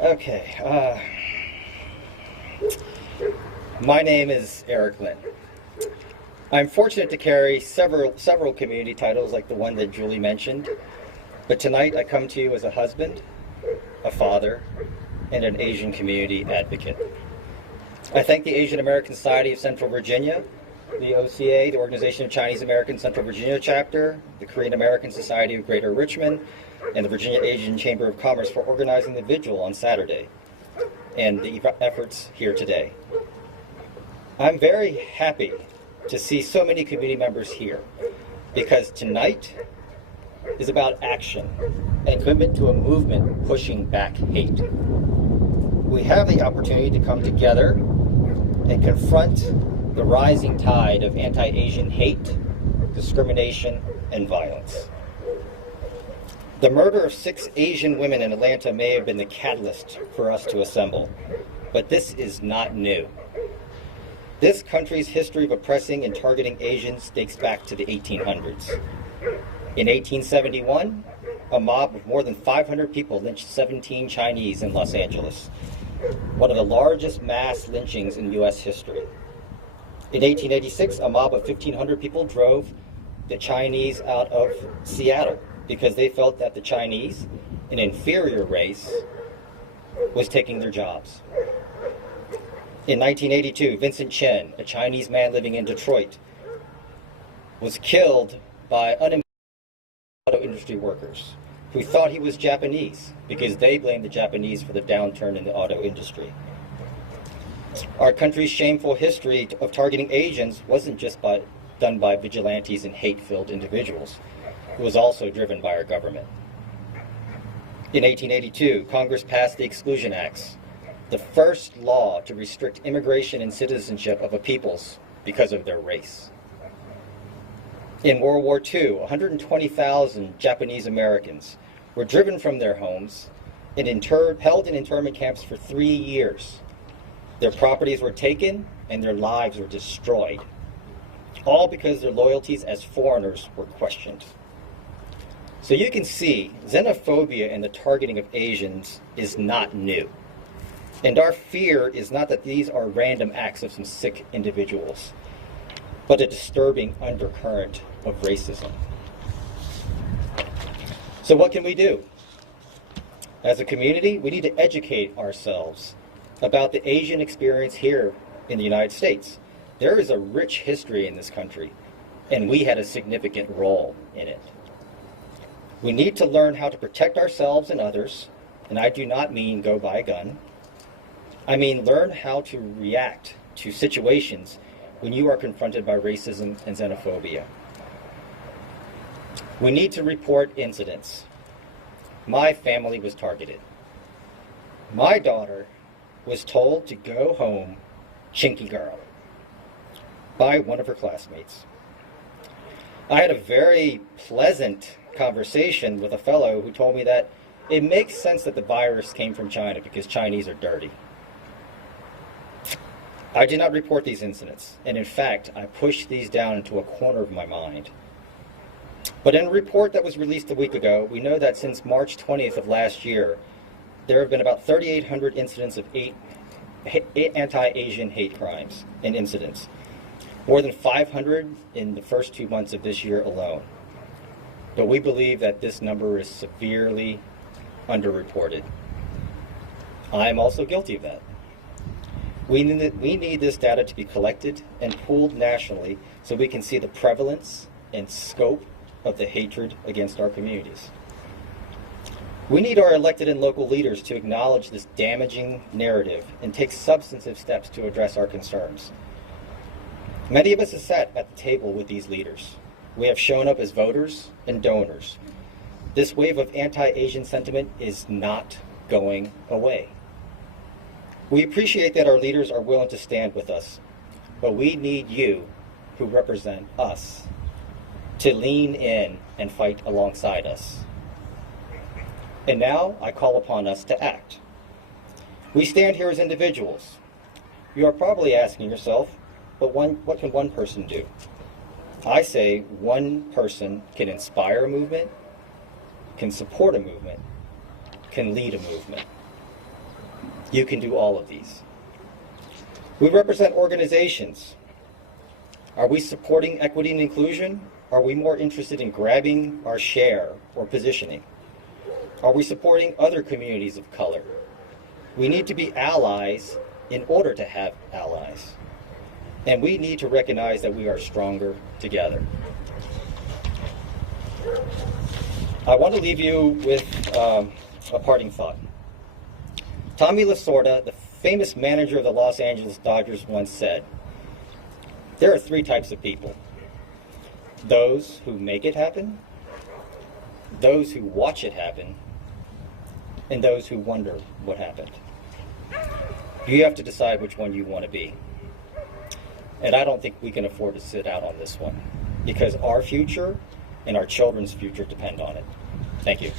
Okay, my name is Eric Lynn. I'm fortunate to carry several community titles like the one that Julie mentioned, but tonight I come to you as a husband, a father, and an Asian community advocate. I thank the Asian American Society of Central Virginia, the OCA, the Organization of Chinese American Central Virginia Chapter, the Korean American Society of Greater Richmond, and the Virginia Asian Chamber of Commerce for organizing the vigil on Saturday and the efforts here today. I'm very happy to see so many community members here because tonight is about action and commitment to a movement pushing back hate. We have the opportunity to come together and confront the rising tide of anti-Asian hate, discrimination, and violence. The murder of 6 Asian women in Atlanta may have been the catalyst for us to assemble, but this is not new. This country's history of oppressing and targeting Asians dates back to the 1800s. In 1871, a mob of more than 500 people lynched 17 Chinese in Los Angeles, one of the largest mass lynchings in U.S. history. In 1886, a mob of 1,500 people drove the Chinese out of Seattle because they felt that the Chinese, an inferior race, was taking their jobs. In 1982, Vincent Chen, a Chinese man living in Detroit, was killed by unemployed auto industry workers who thought he was Japanese because they blamed the Japanese for the downturn in the auto industry. Our country's shameful history of targeting Asians wasn't just done by vigilantes and hate-filled individuals. It was also driven by our government. In 1882, Congress passed the Exclusion Acts, the first law to restrict immigration and citizenship of a peoples because of their race. In World War II, 120,000 Japanese Americans were driven from their homes and held in internment camps for 3 years. Their properties were taken and their lives were destroyed, all because their loyalties as foreigners were questioned. So you can see, xenophobia and the targeting of Asians is not new. And our fear is not that these are random acts of some sick individuals, but a disturbing undercurrent of racism. So what can we do? As a community, we need to educate ourselves about the Asian experience here in the United States. There is a rich history in this country, and we had a significant role in it. We need to learn how to protect ourselves and others, and I do not mean go buy a gun. I mean learn how to react to situations when you are confronted by racism and xenophobia. We need to report incidents. My family was targeted. My daughter was told to go home, chinky girl, by one of her classmates. I had a very pleasant conversation with a fellow who told me that it makes sense that the virus came from China because Chinese are dirty. I did not report these incidents, and in fact, I pushed these down into a corner of my mind. But in a report that was released a week ago, we know that since March 20th of last year, there have been about 3,800 incidents of anti-Asian hate crimes and incidents, more than 500 in the first 2 months of this year alone. But we believe that this number is severely underreported. I am also guilty of that. We need this data to be collected and pooled nationally so we can see the prevalence and scope of the hatred against our communities. We need our elected and local leaders to acknowledge this damaging narrative and take substantive steps to address our concerns. Many of us have sat at the table with these leaders. We have shown up as voters and donors. This wave of anti-Asian sentiment is not going away. We appreciate that our leaders are willing to stand with us, but we need you, who represent us, to lean in and fight alongside us. And now I call upon us to act. We stand here as individuals. You are probably asking yourself, but what can one person do? I say one person can inspire a movement, can support a movement, can lead a movement. You can do all of these. We represent organizations. Are we supporting equity and inclusion? Are we more interested in grabbing our share or positioning? Are we supporting other communities of color? We need to be allies in order to have allies. And we need to recognize that we are stronger together. I want to leave you with a parting thought. Tommy Lasorda, the famous manager of the Los Angeles Dodgers, once said, "There are three types of people. Those who make it happen, those who watch it happen, and those who wonder what happened." You have to decide which one you want to be. And I don't think we can afford to sit out on this one, because our future and our children's future depend on it. Thank you.